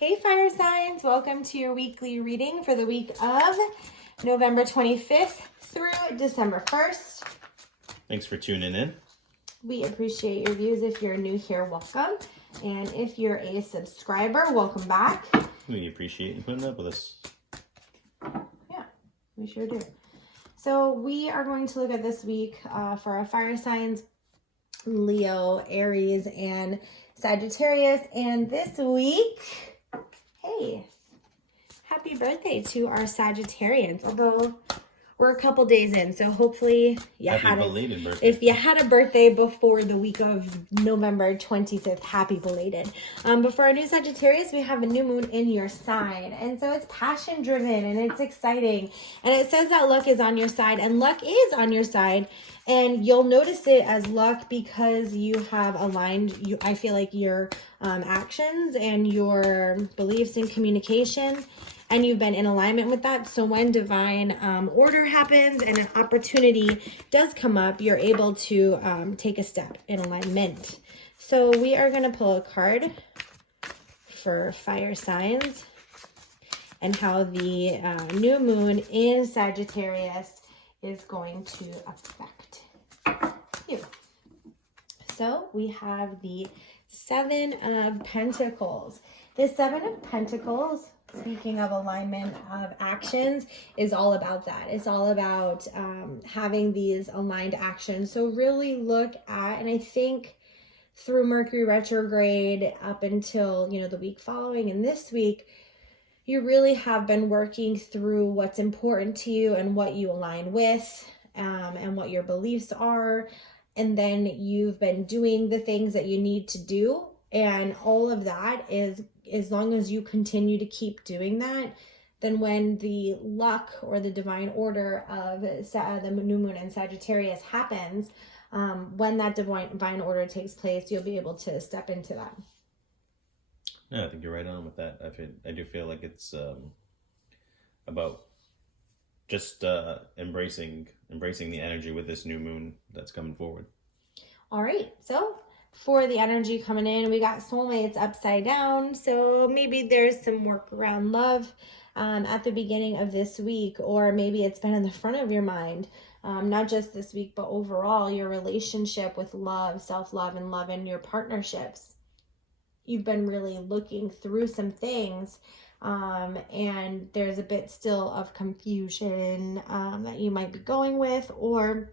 Hey fire signs, welcome to your weekly reading for the week of November 25th through December 1st. Thanks for tuning in. We appreciate your views. If you're new here, welcome. And if you're a subscriber, welcome back. We appreciate you putting up with us. Yeah, we sure do. So we are going to look at this week for our fire signs, Leo, Aries, and Sagittarius. And this week, hey, happy birthday to our Sagittarians, although we're a couple days in, so hopefully Belated birthday. If you had a birthday before the week of November 25th, happy belated. But for our new Sagittarius, we have a new moon in your sign, and so it's passion driven and it's exciting, and it says that luck is on your side, and luck is on your side, and you'll notice it as luck because you have aligned, I feel like your actions and your beliefs and communication, and you've been in alignment with that. So when divine order happens and an opportunity does come up, you're able to take a step in alignment. So we are going to pull a card for fire signs and how the new moon in Sagittarius is going to affect you. So we have the Seven of Pentacles. The Seven of Pentacles, speaking of alignment of actions, is all about that. It's all about having these aligned actions. So really look at, and I think through Mercury retrograde up until, the week following and this week, you really have been working through what's important to you and what you align with and what your beliefs are. And then you've been doing the things that you need to do. And all of that is, as long as you continue to keep doing that, then when the luck or the divine order of the new moon in Sagittarius happens, when that divine order takes place, you'll be able to step into that. No, I think you're right on with that. I do feel like it's about just embracing the energy with this new moon that's coming forward. All right, so for the energy coming in, we got soulmates upside down, so maybe there's some work around love at the beginning of this week, or maybe it's been in the front of your mind, not just this week, but overall your relationship with love, self-love, and love in your partnerships. You've been really looking through some things, and there's a bit still of confusion that you might be going with, or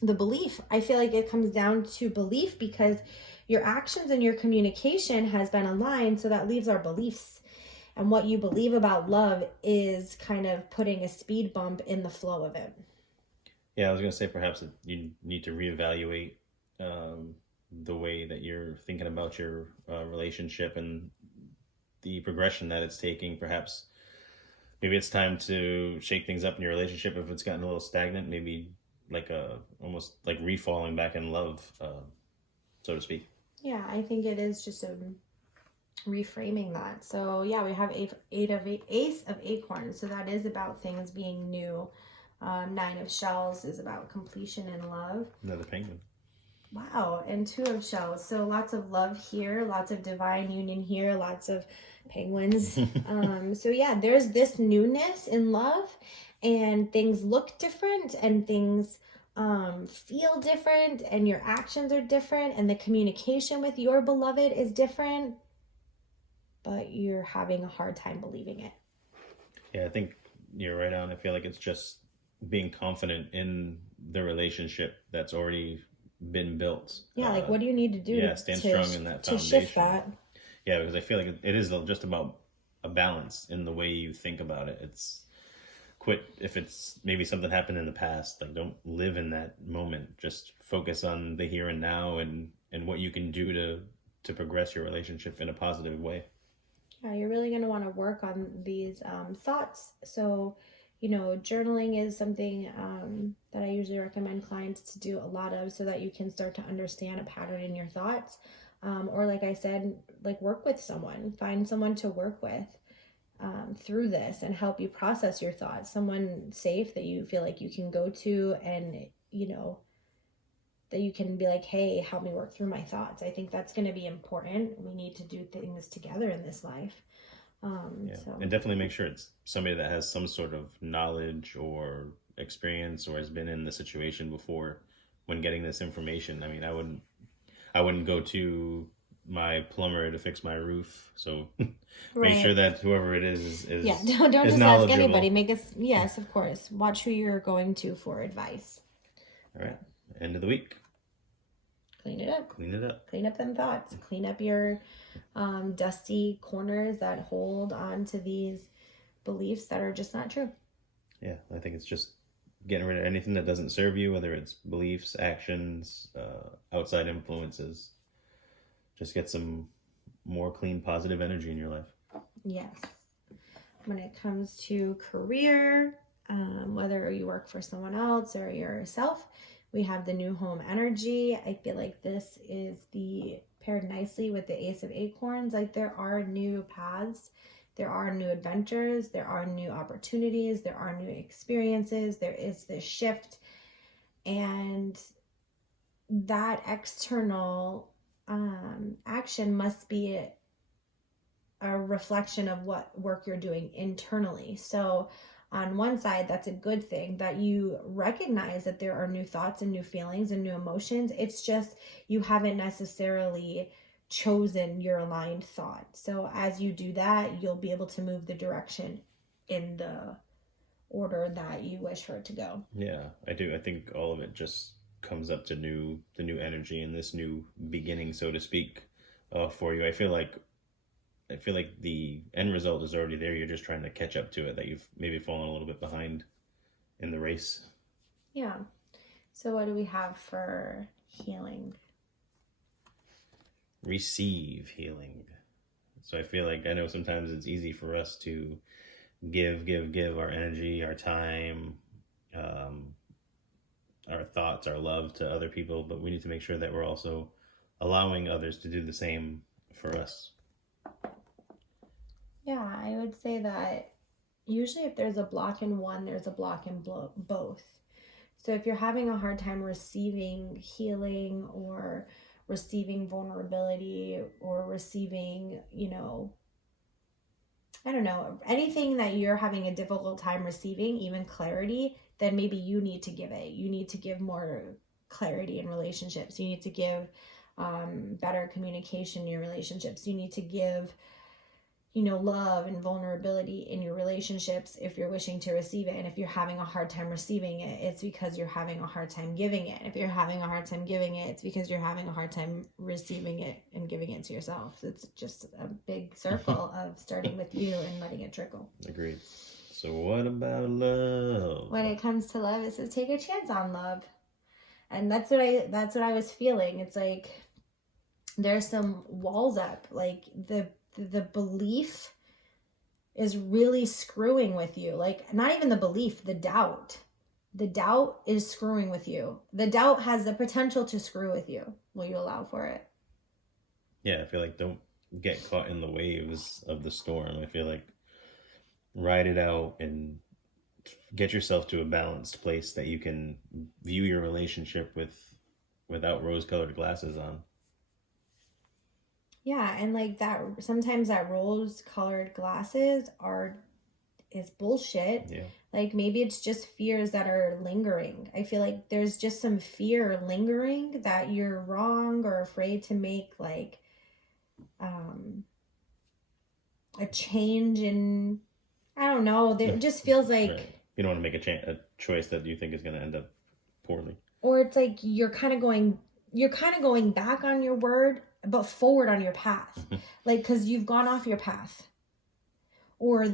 the belief. I feel like it comes down to belief because your actions and your communication has been aligned, so that leaves our beliefs. And what you believe about love is kind of putting a speed bump in the flow of it. Yeah, I was going to say perhaps that you need to reevaluate the way that you're thinking about your relationship and the progression that it's taking. Perhaps maybe it's time to shake things up in your relationship if it's gotten a little stagnant, maybe like almost like refalling back in love, so to speak. Yeah, I think it is just reframing that. So yeah, we have Ace of Acorns, so that is about things being new. Nine of Shells is about completion and love. Another penguin. Wow, and Two of Shells. So lots of love here, lots of divine union here, lots of penguins. So yeah, there's this newness in love, and things look different, and things feel different, and your actions are different, and the communication with your beloved is different, but you're having a hard time believing it. Yeah, I think you're right on. I feel like it's just being confident in the relationship that's already been built. Yeah, like what do you need to do? Yeah, stand strong in that foundation. To shift that. Yeah, because I feel like it is just about a balance in the way you think about it. It's quit if it's maybe something happened in the past. Like, don't live in that moment. Just focus on the here and now and what you can do to progress your relationship in a positive way. Yeah, you're really going to want to work on these thoughts. So, journaling is something that I usually recommend clients to do a lot of, so that you can start to understand a pattern in your thoughts. Or like I said, like work with someone, find someone to work with through this and help you process your thoughts. Someone safe that you feel like you can go to and, that you can be like, hey, help me work through my thoughts. I think that's going to be important. We need to do things together in this life. And definitely make sure it's somebody that has some sort of knowledge or experience or has been in the situation before when getting this information. I mean, I wouldn't go to my plumber to fix my roof. So make sure that whoever it is don't is just ask anybody. Yes, of course. Watch who you're going to for advice. All right. End of the week. Clean it up. Clean it up. Clean up them thoughts. Clean up your dusty corners that hold on to these beliefs that are just not true. Yeah, I think it's just getting rid of anything that doesn't serve you, whether it's beliefs, actions, outside influences. Just get some more clean, positive energy in your life. Yes. When it comes to career, whether you work for someone else or yourself, we have the new home energy. I feel like this is paired nicely with the Ace of Acorns. Like there are new paths, there are new adventures, there are new opportunities, there are new experiences, there is this shift. And that external action must be a reflection of what work you're doing internally. So on one side, that's a good thing that you recognize that there are new thoughts and new feelings and new emotions. It's just you haven't necessarily chosen your aligned thought. So as you do that, you'll be able to move the direction in the order that you wish for it to go. Yeah, I do. I think all of it just comes up to the new energy and this new beginning, so to speak, for you. I feel like the end result is already there. You're just trying to catch up to it, that you've maybe fallen a little bit behind in the race. Yeah. So what do we have for healing? Receive healing. So I feel like, I know sometimes it's easy for us to give our energy, our time, our thoughts, our love to other people, but we need to make sure that we're also allowing others to do the same for us. Yeah, I would say that usually if there's a block in one, there's a block in both. So if you're having a hard time receiving healing or receiving vulnerability or receiving, I don't know, anything that you're having a difficult time receiving, even clarity, then maybe you need to give it. You need to give more clarity in relationships. You need to give better communication in your relationships. You need to give love and vulnerability in your relationships if you're wishing to receive it. And if you're having a hard time receiving it, it's because you're having a hard time giving it. If you're having a hard time giving it, it's because you're having a hard time receiving it and giving it to yourself. It's just a big circle of starting with you and letting it trickle. Agreed. So what about love? When it comes to love, it says take a chance on love. And that's what I was feeling. It's like there's some walls up, like the belief is really screwing with you. Like, not even the belief, the doubt. The doubt is screwing with you. The doubt has the potential to screw with you. Will you allow for it? Yeah, I feel like don't get caught in the waves of the storm. I feel like ride it out and get yourself to a balanced place that you can view your relationship without rose-colored glasses on. Yeah, and like that, sometimes that rose-colored glasses is bullshit. Yeah. Like maybe it's just fears that are lingering. I feel like there's just some fear lingering that you're wrong or afraid to make like a change in, I don't know. It just feels like you don't want to make a choice that you think is going to end up poorly. Or it's like you're kind of going back on your word, but forward on your path. Like, because you've gone off your path. Or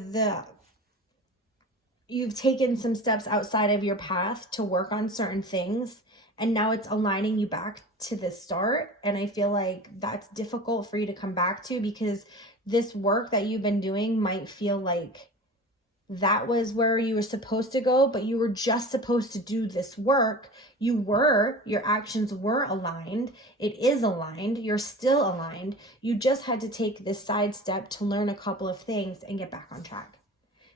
you've taken some steps outside of your path to work on certain things. And now it's aligning you back to the start. And I feel like that's difficult for you to come back to, because this work that you've been doing might feel like that was where you were supposed to go, but you were just supposed to do this work. Your actions were aligned. It is aligned. You're still aligned. You just had to take this side step to learn a couple of things and get back on track.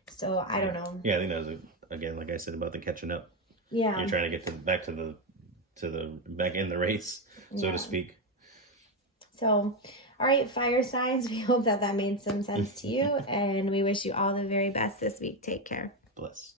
So I don't know. Yeah, I think that was, again, like I said about the catching up. Yeah. You're trying to get back to back in the race, so to speak. So, all right, fire signs, we hope that made some sense to you, and we wish you all the very best this week. Take care. Bless.